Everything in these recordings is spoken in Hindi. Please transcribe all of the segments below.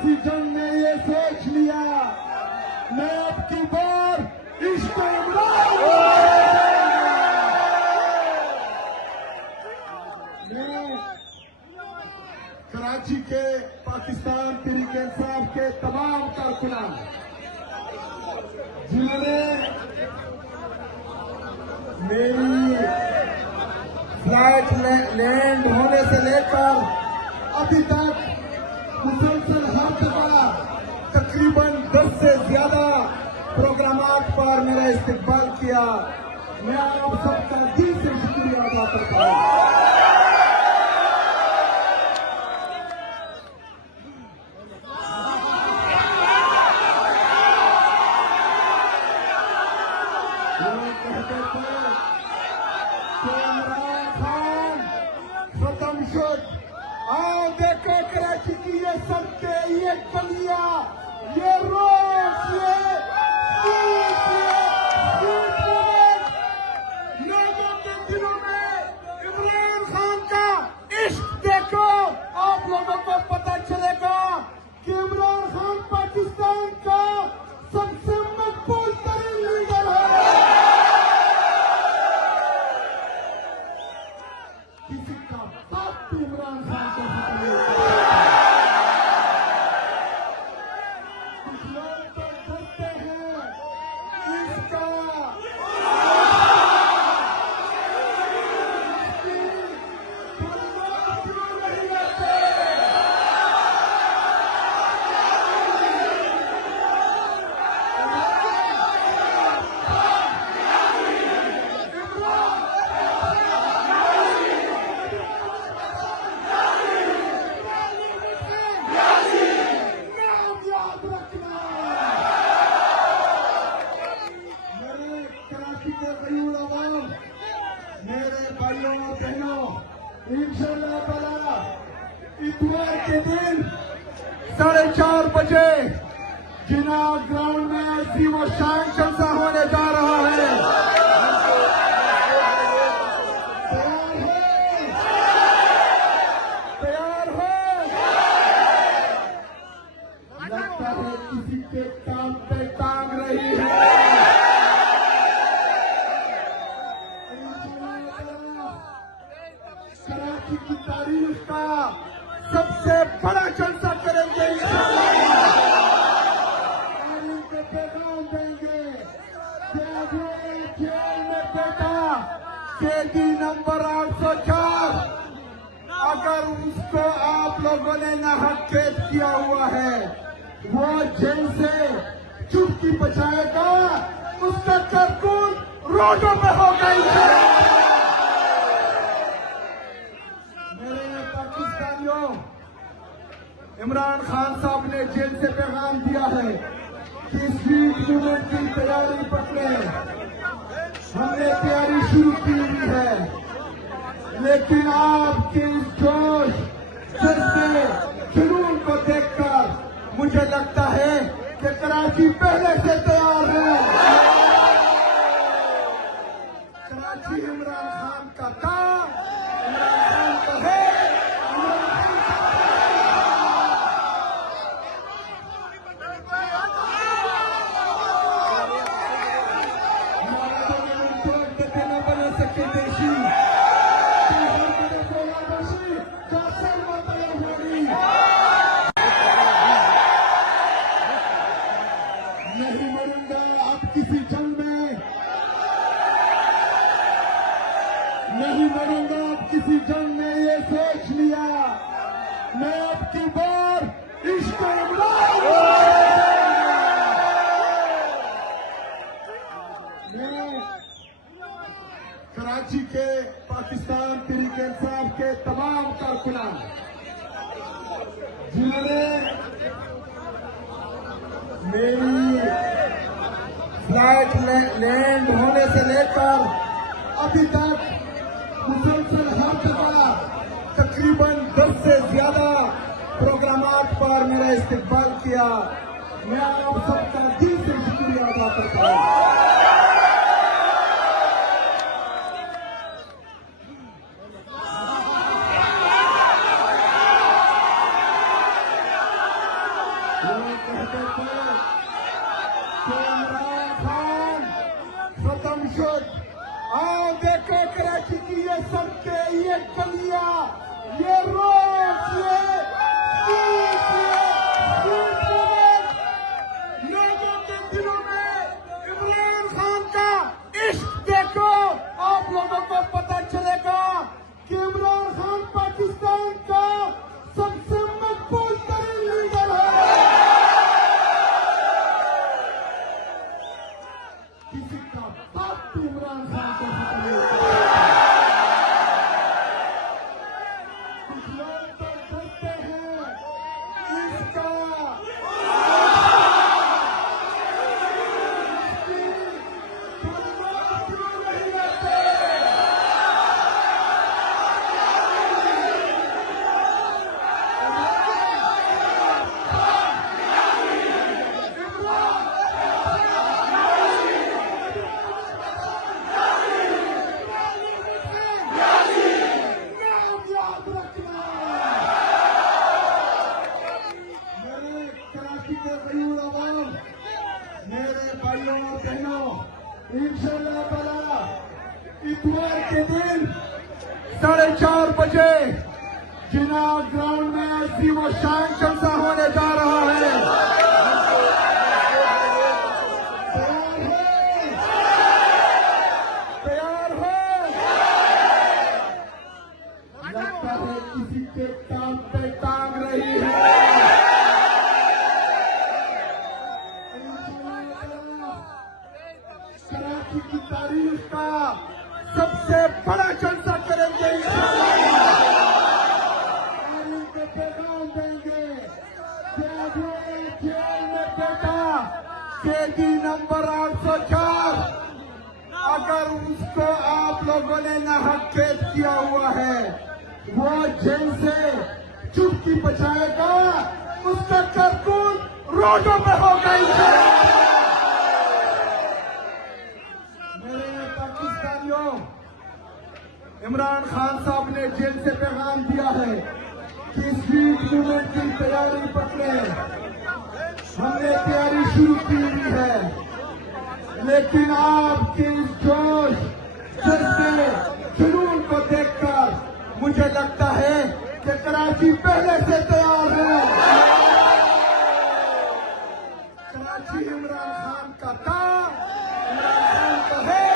किसी जन ने ये सोच लिया मैं अब की बार इश्क इमरान मैं कराची के पाकिस्तान तहरीक इंसाफ के तमाम कारकुनान जिन्होंने मेरी फ्लाइट लैंड होने से लेकर अभी तक मुसलसल हर दफा तकरीबन 10 से ज्यादा प्रोग्रामात पर मेरा इस्तकबाल किया, मैं आप सबका दिल से शुक्रिया अदा करता हूँ। खत्म शुड आओ देखो कराची की ये सड़कें, ये गलियां, ये रोड, लोगों के दिलों में इमरान खान का इश्क देखो। आप लोगों को पता चलेगा कि इमरान खान पाकिस्तान का सबसे मकबूल तरीन लीडर है। किसी का बाप भी इमरान खान को कुछ लोग तो डरते हैं इसका क्यों नहीं आते। मेरे भाइयों और बहनों, इंशाअल्लाह ताला इतवार के दिन 4:30 बजे जिना ग्राउंड में अजीम और शान जलसा होने जा रहा है। तैयार हो? लगता है किसी के काम पे टांग रही है। कराची की तारीख का सबसे बड़ा जलसा करेंगे, इनको पैगाम देंगे। जेल में बैठा कैदी नंबर 804, अगर उसको आप लोगों ने नाहक कैद किया हुआ है, वो जेल से चुटकी बचाएगा, उसका कारकुन रोडों में होगा। इमरान खान साहब ने जेल से पैगाम दिया है कि स्ट्रीट मूवमेंट की तैयारी पकड़े। हमने तैयारी शुरू की हुई है, लेकिन आपके इस जोश जज्बे जुनून को देखकर मुझे लगता है कि कराची पहले से तैयार है। कराची इमरान खान का था, इमरान खान का है। नहीं मरूंगा अब किसी जंग में, नहीं मरूंगा अब किसी जंग में, ये सोच लिया मैं अब की बार इश्क इमरान मैं कराची के पाकिस्तान तहरीक इंसाफ के तमाम कारकुनान जिन्होंने मेरी फ्लाइट लैंड होने से लेकर अभी तक मुसलसल हर दफा तकरीबन 10 से ज्यादा प्रोग्रामात पर मेरा इस्तकबाल किया, मैं आप सबका दिल से शुक्रिया अदा करता हूँ। आओ देखो कराची की ये सड़कें, ये गलियां, ये रोड, लोगों के दिलों में इमरान खान का इश्क देखो। आप लोगों को पता चलेगा कि इमरान खान पाकिस्तान का सबसे मकबूल तरीन लीडर है। किसी का बाप भी इमरान खान को कुछ लोग तो डरते हैं इसका मेरे भाइयों और बहनों, इंशाअल्लाह ताला इतवार के दिन 4:30 बजे जिना ग्राउंड में अजीम व शान जलसा होने जा रहा है। तैयार हो? लगता है किसी के टांग पे टांग रही है। कराची की तारीख का सबसे बड़ा जलसा करेंगे, को पैगाम देंगे। जेल में बैठा कैदी नंबर 804, अगर उसको आप लोगों ने नाहक कैद किया हुआ है, वो जेल से चुटकी बचाएगा, उसका करतूत रोडों में होगा। इमरान खान साहब ने जेल से पैगाम दिया है कि स्ट्रीट मूवमेंट की तैयारी पकड़े। हमने तैयारी शुरू की हुई है, लेकिन आपके इस जोश जज्बे जुनून को देखकर मुझे लगता है कि कराची पहले से तैयार है। कराची इमरान खान का था, इमरान खान का है।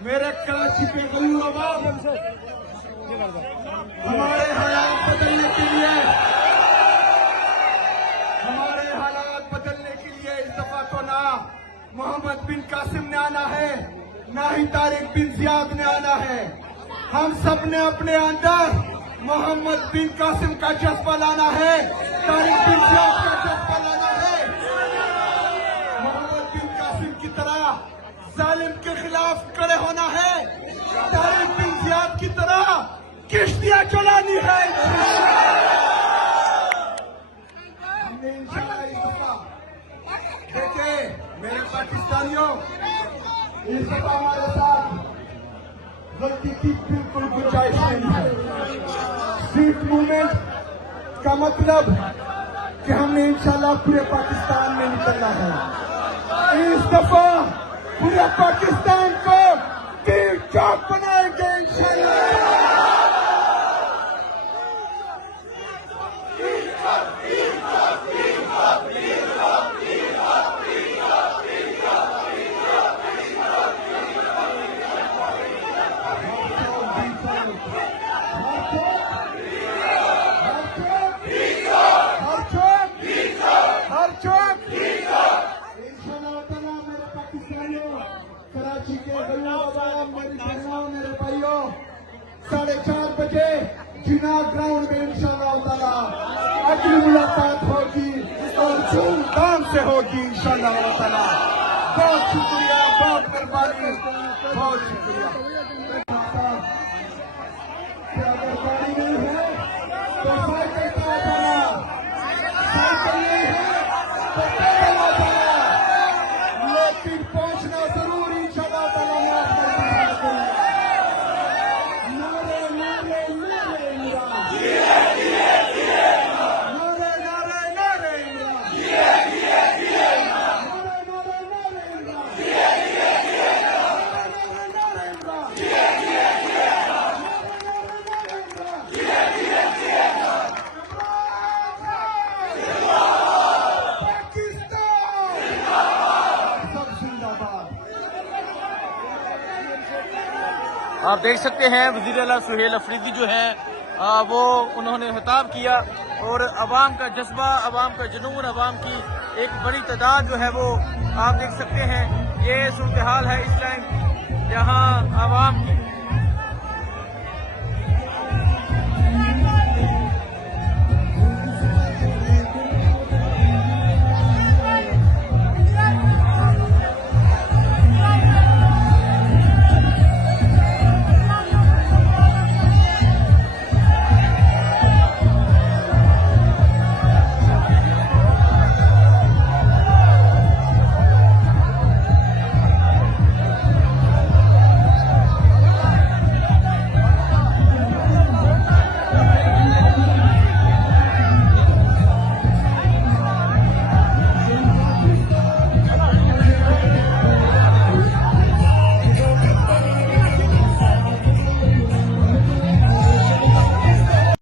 मेरे कराची के गरीब आवाम, हमारे हालात बदलने के लिए, इस दफा तो ना मोहम्मद बिन कासिम ने आना है, ना ही तारिक बिन जियाद ने आना है। हम सब ने अपने अंदर मोहम्मद बिन कासिम का जज्बा लाना है, तारिक बिन जियाद का जज्बा लाना है। मोहम्मद बिन कासिम की तरह जालिम के खिलाफ खड़े होना है, तारिक बिन जियाद की तरह किश्तियां चलानी है। हमने इंशाअल्लाह इस दफा देखिए मेरे पाकिस्तानियों, इस दफा हमारे साथ गलती की बिल्कुल गुंजाइश नहीं है। स्ट्रीट मूवमेंट का मतलब कि हमने इंशाअल्लाह पूरे पाकिस्तान में निकलना है। इस दफा पूरे पाकिस्तान को तीर चौक बनाएंगे इंशाअल्लाह। कराची के मेरी बहनों, मेरे भाइयों, 4:30 बजे जिना ग्राउंड में इंशाअल्लाह ताला अगली मुलाकात होगी और होगी इंशाअल्लाह ताला। बहुत शुक्रिया, बहुत मेहरबानी, बहुत शुक्रिया। अगर गाड़ी नहीं है तो साइकिल का जाना, साइकिल नहीं है तो पैदल आ जाना, लेकिन पहुंचना जरूर इंशाअल्लाह ताला। नारे नारे नारे इमरान, नारे नारे नारे इमरान, नारे नारे नारे इमरान, नारे नारे नारे इमरान। आप देख सकते हैं वज़ीर आला सुहेल अफरीदी जो है वो उन्होंने खिताब किया और अवाम का जज्बा, अवाम का जुनून, अवाम की एक बड़ी तादाद जो है वो आप देख सकते हैं। ये सूरत हाल है इस टाइम जहां अवाम की